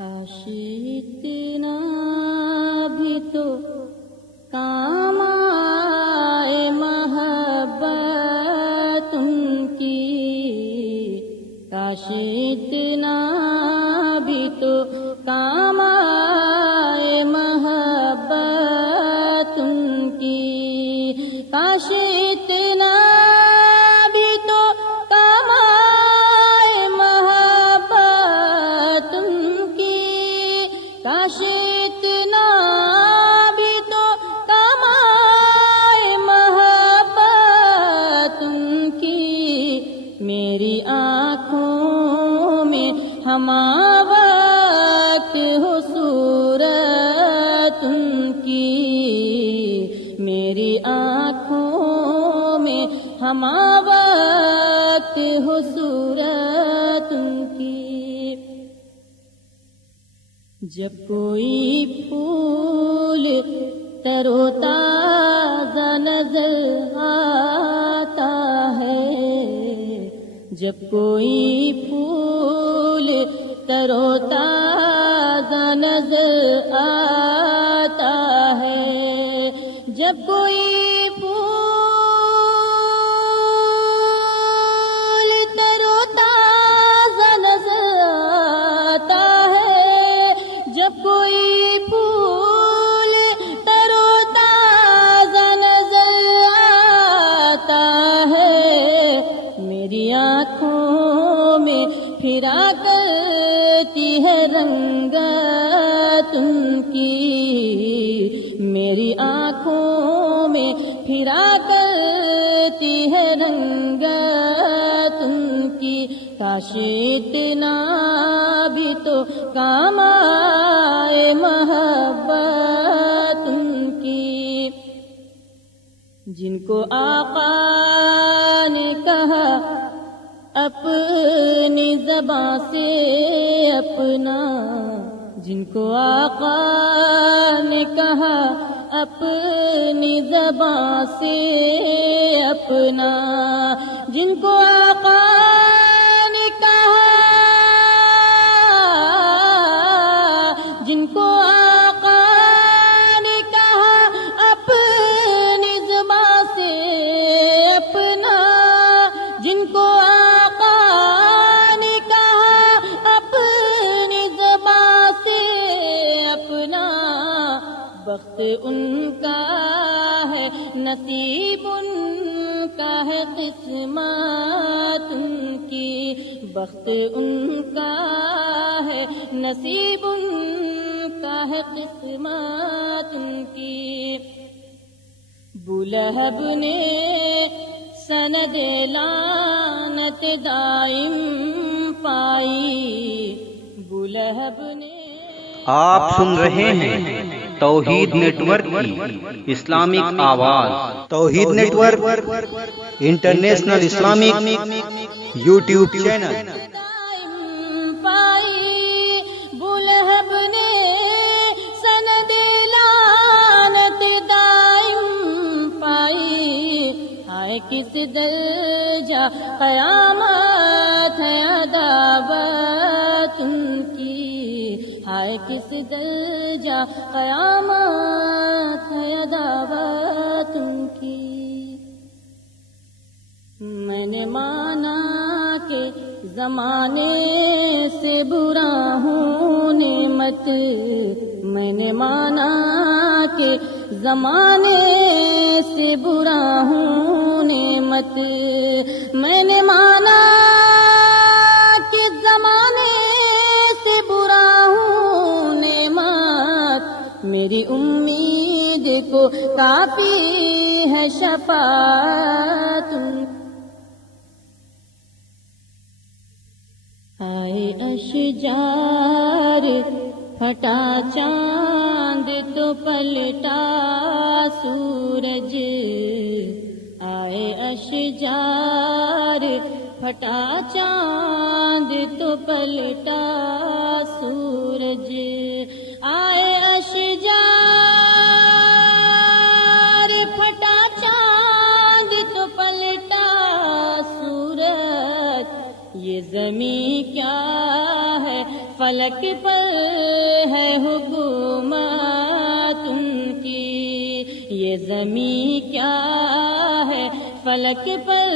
کاش اتنا بھی تو کام آئے محبت ان کی، کاش اتنا بھی تو کام آئے محبت ان کی، کاش اتنا بھی تو کام آئے محبت ان کی، کاش اتنا بھی تو کام آئے محبت ان کی، میری آنکھوں میں ہما وقت ہو صورت ان کی، میری آنکھوں میں ہما وقت ہو صورت ان کی، جب کوئی پھول تر و تازہ نظر آتا ہے، جب کوئی پھول تر و تازہ نظر آتا ہے، جب کوئی پھول تر و تازہ نظر آتا ہے، جب کوئی پھول تر و تازہ نظر آتا ہے، میری آنکھوں میں پھرا کرتی ہے رنگت ان کی، میری آنکھوں میں پھرا کرتی ہے رنگت ان کی، کاش اتنا بھی تو کام آئے محبت ان کی، جن کو آقا نے کہا اپنی زبان سے اپنا، جن کو آقا نے کہا اپنی زبان سے اپنا، جن کو آقا نے کہا، جن کو آقا نے کہا اپنی زبان سے اپنا، جن کو آقا نے کہا اپنی زبان سے اپنا، بخت ان کا ہے نصیب ان کا ہے قسمت ان کی، بخت ان کا ہے نصیب ان کا ہے قسمت ان کی، بولہب نے سند لعنت دائم پائی، بولہب نے۔ آپ سن رہے ہیں توحید نیٹ ورک کی اسلامک آواز، Tawheed net international Islamic YouTube channel. بولہب نے سند لعنت دائم پائی، آئے کس درجہ قیامت ہے عداوت ان کی، آئے کس درجہ قیامت ہے عداوت ان کی، میں نے مانا کہ زمانے سے برا ہوں نعمت، میں نے مانا کہ زمانے سے برا ہوں نعمت، میں نے مانا کہ زمانے سے برا ہوں نعمت، میری امید کو کافی ہے شفاعت، آئے اشجار پھٹا چاند تو پلٹا سورج، آئے اشجار پھٹا چاند تو پلٹا سورج، آئے اشجار پھٹا چاند تو پلٹا سورج، یہ زمین کیا ہے فلک پر ہے حکومت ان کی، یہ زمین کیا ہے فلک پر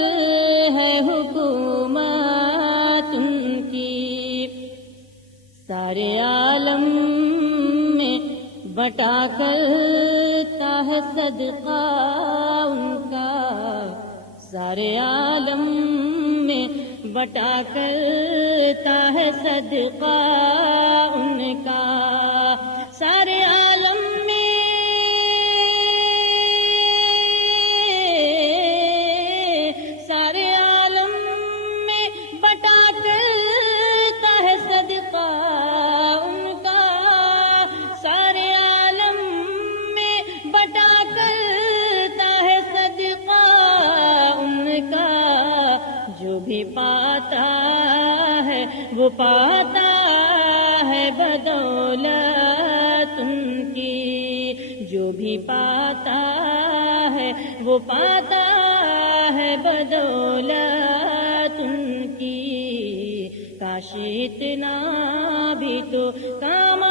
ہے حکومت ان کی، سارے عالم میں بٹا کرتا ہے صدقہ ان کا، سارے عالم میں بٹا کرتا ہے صدقہ ان کا، سارے عالم میں سارے عالم میں بٹا کرتا ہے صدقہ ان کا، سارے عالم میں بٹا کرتا ہے صدقہ ان کا، جو بھی پاتا ہے وہ پاتا ہے بدولت ان کی، جو بھی پاتا ہے وہ پاتا ہے بدولت ان کی، کاش اتنا بھی تو کام